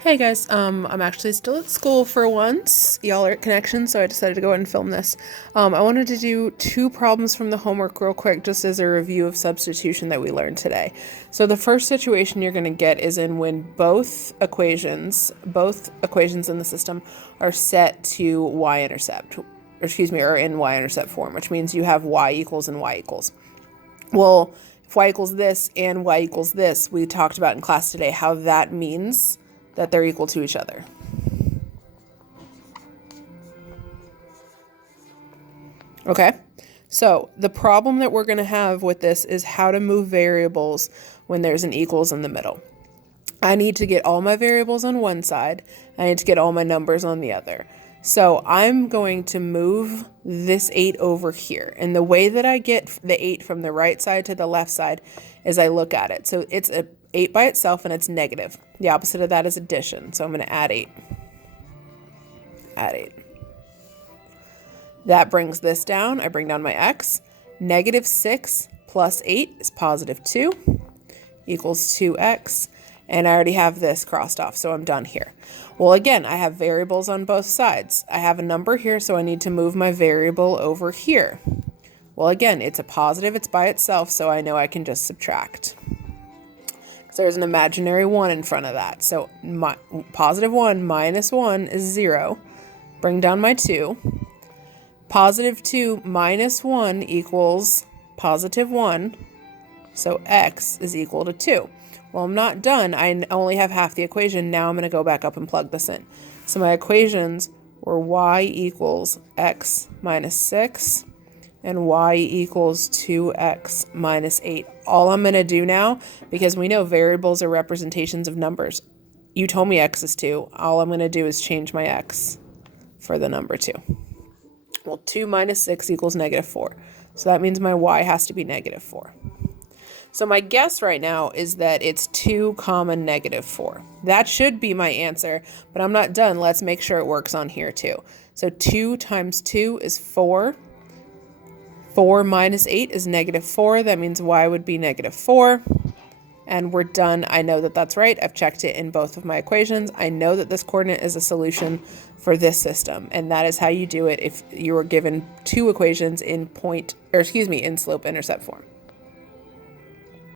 Hey guys, I'm actually still at school for once. Y'all are at connection, so I decided to go ahead and film this. I wanted to do two problems from the homework real quick, just as a review of substitution that we learned today. So the first situation you're going to get is in when both equations in the system are set to y-intercept, or in y-intercept form, which means you have y equals and y equals. Well, if y equals this and y equals this, we talked about in class today how that means that they're equal to each other. Okay, so the problem that we're going to have with this is how to move variables when there's an equals in the middle. I need to get all my variables on one side. I need to get all my numbers on the other. So I'm going to move this 8 over here. And the way that I get the 8 from the right side to the left side is I look at it. So it's a 8 by itself and it's negative. The opposite of that is addition. So I'm going to add 8. Add 8. That brings this down. I bring down my x. Negative 6 plus 8 is positive 2 equals 2x. And I already have this crossed off, so I'm done here. Well, again, I have variables on both sides. I have a number here, so I need to move my variable over here. Well, again, it's a positive, it's by itself, so I know I can just subtract. So there's an imaginary 1 in front of that. So positive 1 minus 1 is 0. Bring down my 2. Positive 2 minus 1 equals positive 1. So x is equal to 2. Well, I'm not done. I only have half the equation. Now I'm going to go back up and plug this in. So my equations were y equals x minus 6 and y equals 2x minus 8. All I'm going to do now, because we know variables are representations of numbers. You told me x is 2. All I'm going to do is change my x for the number 2. Well, 2 minus 6 equals negative 4. So that means my y has to be negative 4. So my guess right now is that it's 2 comma negative 4. That should be my answer, but I'm not done. Let's make sure it works on here too. So 2 times 2 is 4. 4 minus 8 is negative 4. That means y would be negative 4. And we're done. I know that that's right. I've checked it in both of my equations. I know that this coordinate is a solution for this system. And that is how you do it if you were given two equations in slope-intercept form.